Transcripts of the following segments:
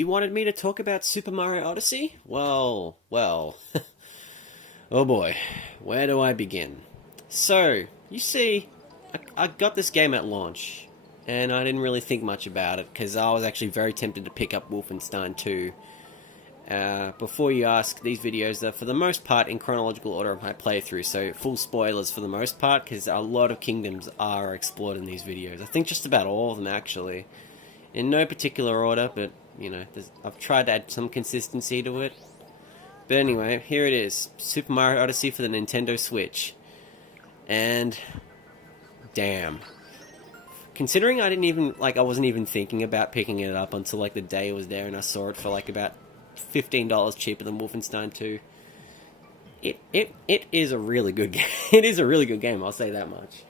You wanted me to talk about Super Mario Odyssey? Well. Oh boy, where do I begin? So, you see, I got this game at launch, and I didn't really think much about it, because I was actually very tempted to pick up Wolfenstein 2. Before you ask, these videos are for the most part in chronological order of my playthrough, so full spoilers for the most part, because a lot of kingdoms are explored in these videos. I think just about all of them, actually. In no particular order, but, I've tried to add some consistency to it. But anyway, here it is. Super Mario Odyssey for the Nintendo Switch. And damn. Considering I wasn't even thinking about picking it up until the day it was there and I saw it for about $15 cheaper than Wolfenstein 2. It is a really good game. It is a really good game, I'll say that much.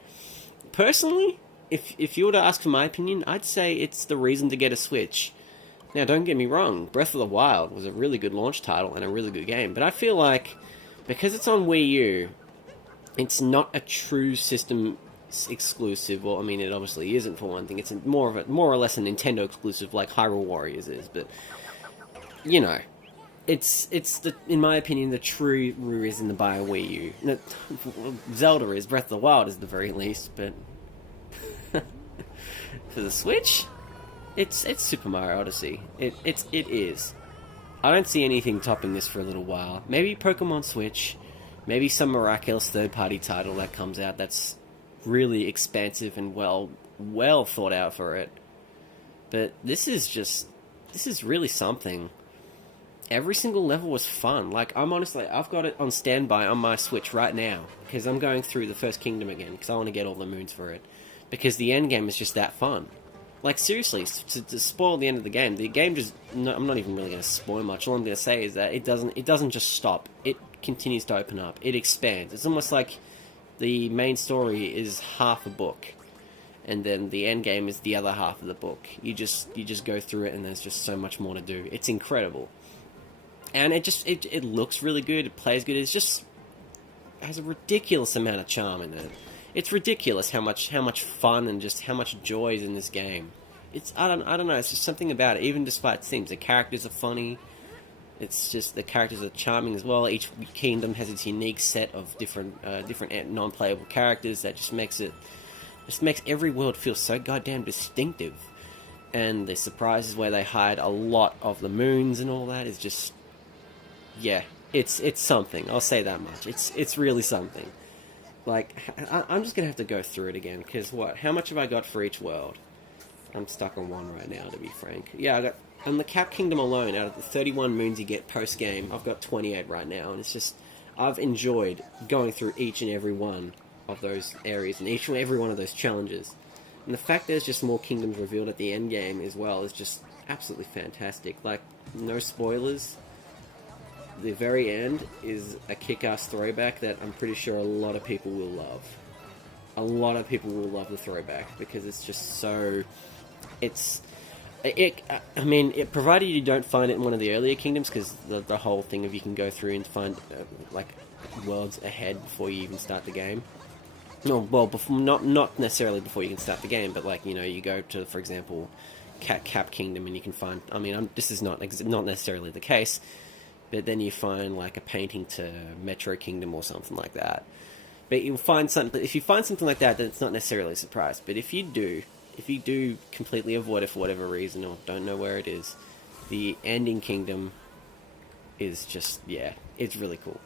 Personally, if you were to ask for my opinion, I'd say it's the reason to get a Switch. Now, don't get me wrong, Breath of the Wild was a really good launch title and a really good game, but I feel like, because it's on Wii U, it's not a true system exclusive. Well, I mean, it obviously isn't, for one thing. It's more or less a Nintendo exclusive like Hyrule Warriors is, but, it's in my opinion, the true reason to buy a Wii U. No, Zelda is, Breath of the Wild is the very least, but for the Switch, it's Super Mario Odyssey. It is. I don't see anything topping this for a little while. Maybe Pokemon Switch, maybe some miraculous third-party title that comes out that's really expansive and well thought out for it. But this is really something. Every single level was fun. I've got it on standby on my Switch right now, because I'm going through the first kingdom again, because I want to get all the moons for it. Because the end game is just that fun. Seriously, to spoil the end of the game just... No, I'm not even really going to spoil much. All I'm going to say is that it doesn't just stop. It continues to open up. It expands. It's almost like the main story is half a book, and then the end game is the other half of the book. You just go through it, and there's just so much more to do. It's incredible. And it looks really good, it plays good, it has a ridiculous amount of charm in it. It's ridiculous how much fun and just how much joy is in this game. I don't know, it's just something about it, even despite its themes. The characters are funny, it's just, the characters are charming as well. Each kingdom has its unique set of different non-playable characters that just makes every world feel so goddamn distinctive. And the surprises where they hide a lot of the moons and all that is just... Yeah, it's something. I'll say that much. It's really something. I'm just gonna have to go through it again, because how much have I got for each world? I'm stuck on one right now, to be frank. Yeah, I got, on the Cap Kingdom alone, out of the 31 moons you get post-game, I've got 28 right now, and it's just, I've enjoyed going through each and every one of those areas, and each and every one of those challenges. And the fact there's just more kingdoms revealed at the end game as well is just absolutely fantastic. No spoilers. The very end is a kick-ass throwback that I'm pretty sure a lot of people will love. A lot of people will love the throwback, because it's just so... provided you don't find it in one of the earlier kingdoms, because the whole thing of you can go through and find, worlds ahead before you even start the game. No, well, not necessarily before you can start the game, but, you go to, for example, Cap Kingdom, and you can find... this is not necessarily the case, but then you find a painting to Metro Kingdom or something like that. But if you find something like that, then it's not necessarily a surprise. But if you do completely avoid it for whatever reason, or don't know where it is, the ending kingdom is just, it's really cool.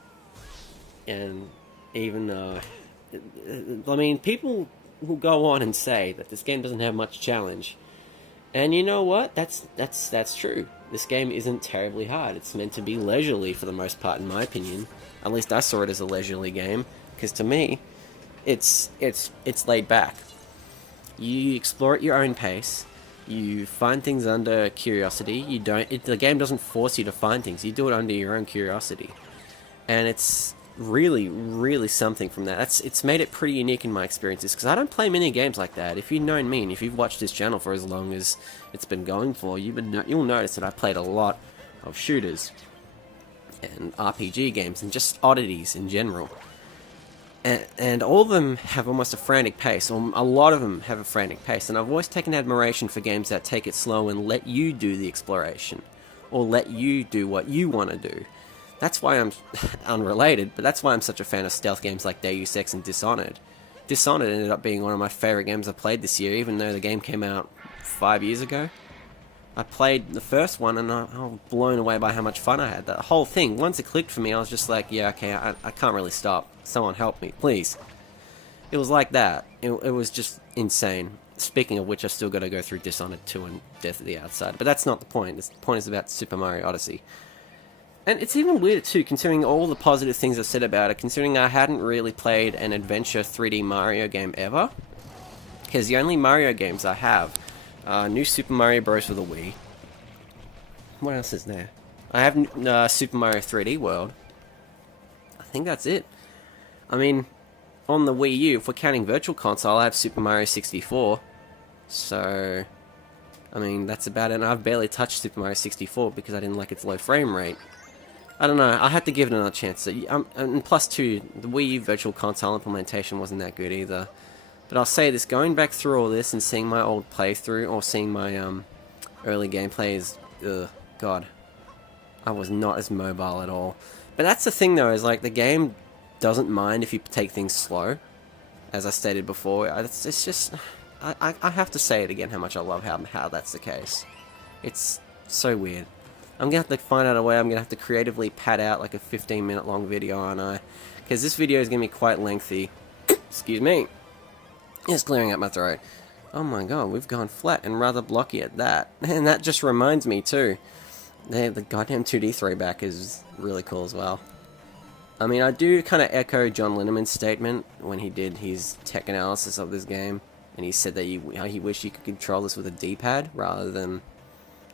And even, people will go on and say that this game doesn't have much challenge. And you know what? That's true. This game isn't terribly hard. It's meant to be leisurely for the most part, in my opinion. At least I saw it as a leisurely game, because to me, it's laid back. You explore at your own pace. You find things under curiosity. The game doesn't force you to find things. You do it under your own curiosity, and it's really, really something from that. It's made it pretty unique in my experiences, because I don't play many games like that. If you've known me, and if you've watched this channel for as long as it's been going for, you'll notice that I played a lot of shooters and RPG games and just oddities in general. And all of them have almost a frantic pace, or a lot of them have a frantic pace, and I've always taken admiration for games that take it slow and let you do the exploration. or let you do what you want to do. That's why I'm unrelated, but that's why I'm such a fan of stealth games like Deus Ex and Dishonored. Dishonored ended up being one of my favorite games I played this year, even though the game came out 5 years ago. I played the first one and I was blown away by how much fun I had. The whole thing, once it clicked for me, I was just like, yeah, okay, I can't really stop. Someone help me, please. It was like that. It was just insane. Speaking of which, I've still got to go through Dishonored 2 and Death of the Outside. But that's not the point. The point is about Super Mario Odyssey. And it's even weirder too, considering all the positive things I've said about it, considering I hadn't really played an adventure 3D Mario game ever. Because the only Mario games I have are New Super Mario Bros. For the Wii. What else is there? I have Super Mario 3D World. I think that's it. I mean, on the Wii U, if we're counting Virtual Console, I have Super Mario 64. So, I mean, that's about it. And I've barely touched Super Mario 64 because I didn't like its low frame rate. I don't know, I had to give it another chance. And plus two, the Wii U Virtual Console implementation wasn't that good either. But I'll say this, going back through all this and seeing my old playthrough, or seeing my early gameplay is, God, I was not as mobile at all. But that's the thing though, is like the game doesn't mind if you take things slow, as I stated before. It's just, I have to say it again how much I love how that's the case. It's so weird. I'm gonna have to find out a way. I'm gonna have to creatively pad out like a 15-minute long video, aren't I? Because this video is gonna be quite lengthy. Excuse me. It's clearing out my throat. Oh my god, we've gone flat and rather blocky at that. And that just reminds me too, the goddamn 2D throwback is really cool as well. I mean, I do kind of echo John Linneman's statement when he did his tech analysis of this game, and he said that he wished he could control this with a D-pad rather than,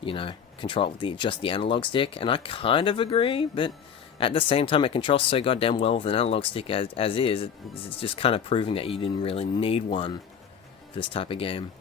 you know, control it with just the analog stick. And I kind of agree, but at the same time, it controls so goddamn well with an analog stick as is. It's just kind of proving that you didn't really need one for this type of game.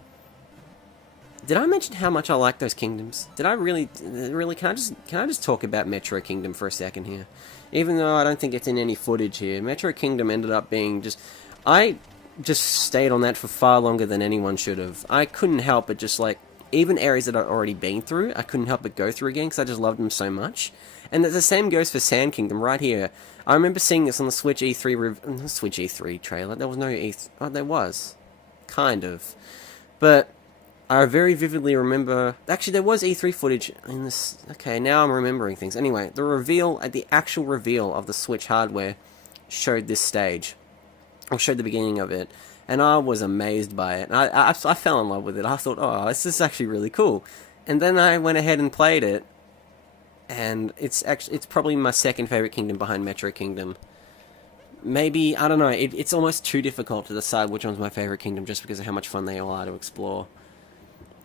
Did I mention how much I like those kingdoms? Did I really? Can I just talk about Metro Kingdom for a second here? Even though I don't think it's in any footage here, Metro Kingdom ended up being just... I just stayed on that for far longer than anyone should have. I couldn't help but just like... Even areas that I'd already been through, I couldn't help but go through again because I just loved them so much. And the same goes for Sand Kingdom right here. I remember seeing this on the Switch E3 trailer. There was no E3... Oh, there was. Kind of. But I very vividly remember... Actually, there was E3 footage in this... Okay, now I'm remembering things. Anyway, the actual reveal of the Switch hardware showed this stage. Or showed the beginning of it. And I was amazed by it. I fell in love with it. I thought, oh, this is actually really cool. And then I went ahead and played it. And it's probably my second favorite kingdom behind Metro Kingdom. Maybe, I don't know, it's almost too difficult to decide which one's my favorite kingdom just because of how much fun they all are to explore.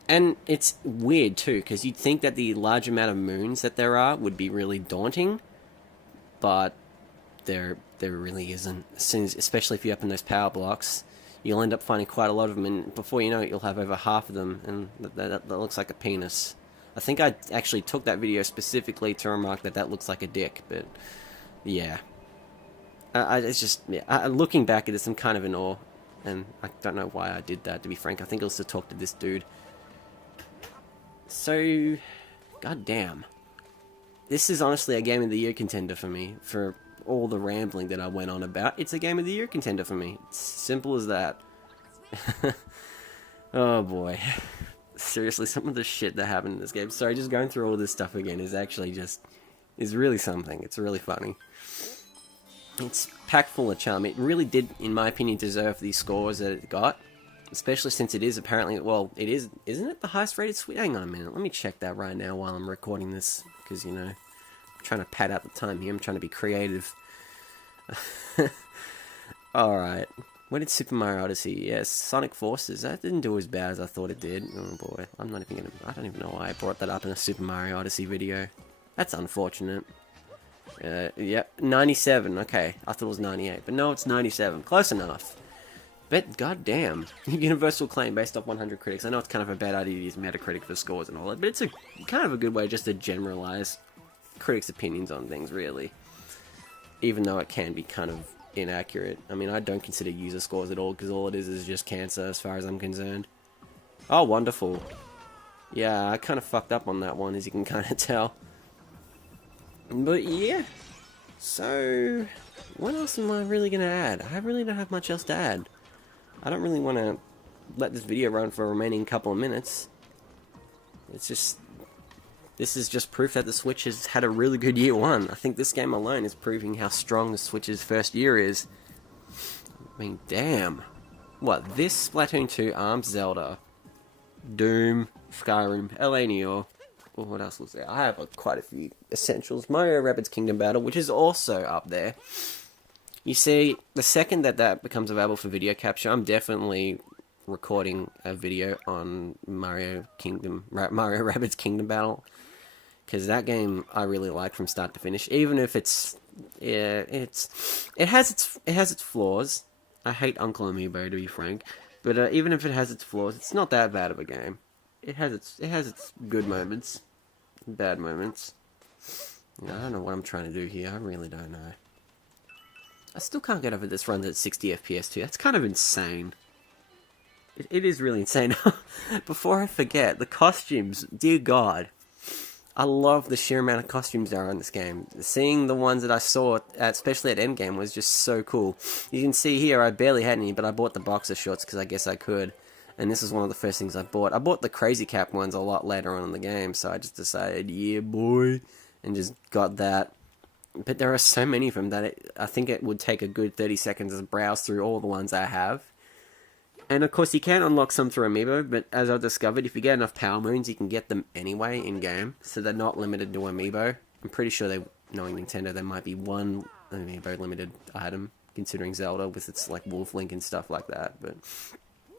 And it's weird too, because you'd think that the large amount of moons that there are would be really daunting. But there really isn't. Especially if you open those power blocks, you'll end up finding quite a lot of them, and before you know it, you'll have over half of them, and that looks like a penis. I think I actually took that video specifically to remark that looks like a dick, but yeah. It's just, yeah, looking back at this, I'm kind of in awe, and I don't know why I did that, to be frank. I think it was to talk to this dude. So, goddamn. This is honestly a Game of the Year contender for me, for all the rambling that I went on about. It's a Game of the Year contender for me. It's simple as that. Oh boy. Seriously, some of the shit that happened in this game. Sorry, just going through all this stuff again is actually is really something. It's really funny. It's packed full of charm. It really did, in my opinion, deserve the scores that it got. Especially since it is apparently, well, it is, isn't it the highest rated Switch? Hang on a minute, let me check that right now while I'm recording this. Because, you know, I'm trying to pad out the time here. I'm trying to be creative. Alright. Where did Super Mario Odyssey? Yes, Sonic Forces. That didn't do as bad as I thought it did. Oh boy. I don't even know why I brought that up in a Super Mario Odyssey video. That's unfortunate. Yep, 97. Okay, I thought it was 98. But no, it's 97. Close enough. But goddamn. Universal acclaim based off 100 critics. I know it's kind of a bad idea to use Metacritic for scores and all that, but it's kind of a good way just to generalize critics' opinions on things, really. Even though it can be kind of inaccurate. I mean, I don't consider user scores at all, because all it is just cancer as far as I'm concerned. Oh, wonderful. Yeah, I kind of fucked up on that one, as you can kind of tell. But yeah, so what else am I really going to add? I really don't have much else to add. I don't really want to let this video run for a remaining couple of minutes. It's just, this is just proof that the Switch has had a really good year one. I think this game alone is proving how strong the Switch's first year is. I mean, damn. What, this, Splatoon 2, ARMS, Zelda, Doom, Skyrim, LA Noire. Well, what else was there? I have quite a few essentials. Mario Rabbids Kingdom Battle, which is also up there. You see, the second that becomes available for video capture, I'm definitely recording a video on Mario Rabbids Kingdom Battle, because that game I really like from start to finish. Even if it has its flaws. I hate Uncle Amiibo, to be frank, but even if it has its flaws, it's not that bad of a game. It has its good moments, bad moments. You know, I don't know what I'm trying to do here. I really don't know. I still can't get over this runs at 60 FPS too. That's kind of insane. It is really insane. Before I forget, the costumes, dear God. I love the sheer amount of costumes there are in this game. Seeing the ones that I saw, especially at Endgame, was just so cool. You can see here, I barely had any, but I bought the boxer shorts because I guess I could. And this is one of the first things I bought. I bought the Crazy Cap ones a lot later on in the game, so I just decided, yeah, boy, and just got that. But there are so many of them that I think it would take a good 30 seconds to browse through all the ones I have. And of course, you can unlock some through Amiibo, but as I've discovered, if you get enough Power Moons, you can get them anyway in-game, so they're not limited to Amiibo. I'm pretty sure knowing Nintendo, there might be one Amiibo limited item, considering Zelda with its, like, Wolf Link and stuff like that, but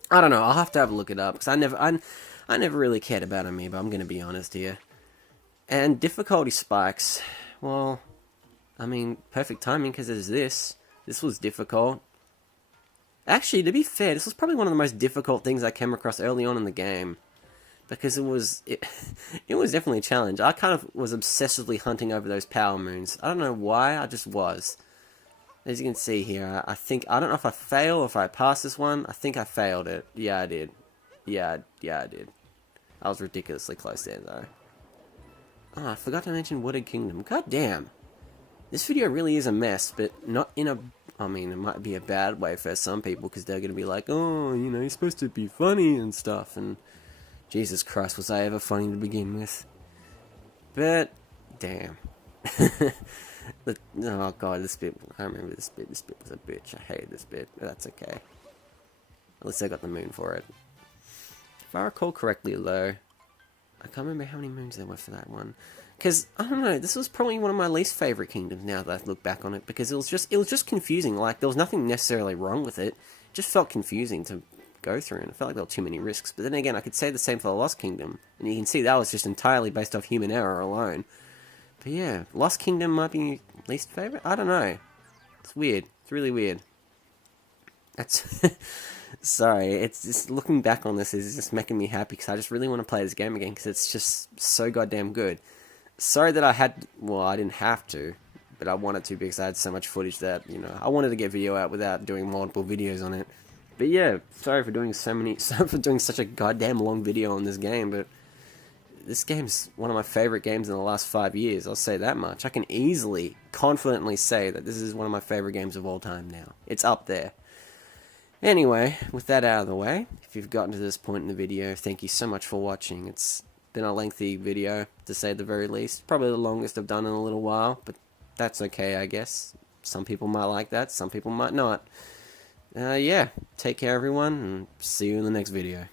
I don't know, I'll have to have a look it up, because I never really cared about Amiibo, I'm gonna be honest here. And difficulty spikes, well, I mean, perfect timing, because there's this. This was difficult. Actually, to be fair, this was probably one of the most difficult things I came across early on in the game. Because it was definitely a challenge. I kind of was obsessively hunting over those Power Moons. I don't know why, I just was. As you can see here, I don't know if I failed or if I passed this one. I think I failed it. Yeah, I did. Yeah, I did. I was ridiculously close there, though. Oh, I forgot to mention Wooded Kingdom. God damn. This video really is a mess, but not in a... I mean, it might be a bad way for some people, because they're going to be like, oh, you know, you're supposed to be funny and stuff, and Jesus Christ, was I ever funny to begin with? But, damn. Oh god, this bit, I remember this bit was a bitch. I hated this bit, but that's okay. At least I got the moon for it. If I recall correctly, though, I can't remember how many moons there were for that one. Because, I don't know, this was probably one of my least favourite kingdoms now that I look back on it, because it was just confusing. Like, there was nothing necessarily wrong with it. It just felt confusing to go through, and I felt like there were too many risks. But then again, I could say the same for the Lost Kingdom, and you can see that was just entirely based off human error alone. But yeah, Lost Kingdom might be least favourite? I don't know. It's weird. It's really weird. That's... Sorry, it's just looking back on this is just making me happy, because I just really want to play this game again, because it's just so goddamn good. Sorry that I didn't have to, but I wanted to, because I had so much footage that, you know, I wanted to get video out without doing multiple videos on it. But yeah, sorry for doing such a goddamn long video on this game, but this game's one of my favorite games in the last 5 years, I'll say that much. I can easily, confidently say that this is one of my favorite games of all time now. It's up there. Anyway, with that out of the way, if you've gotten to this point in the video, thank you so much for watching. It's been a lengthy video, to say the very least. Probably the longest I've done in a little while, but that's okay, I guess. Some people might like that, some people might not. Yeah, take care everyone, and see you in the next video.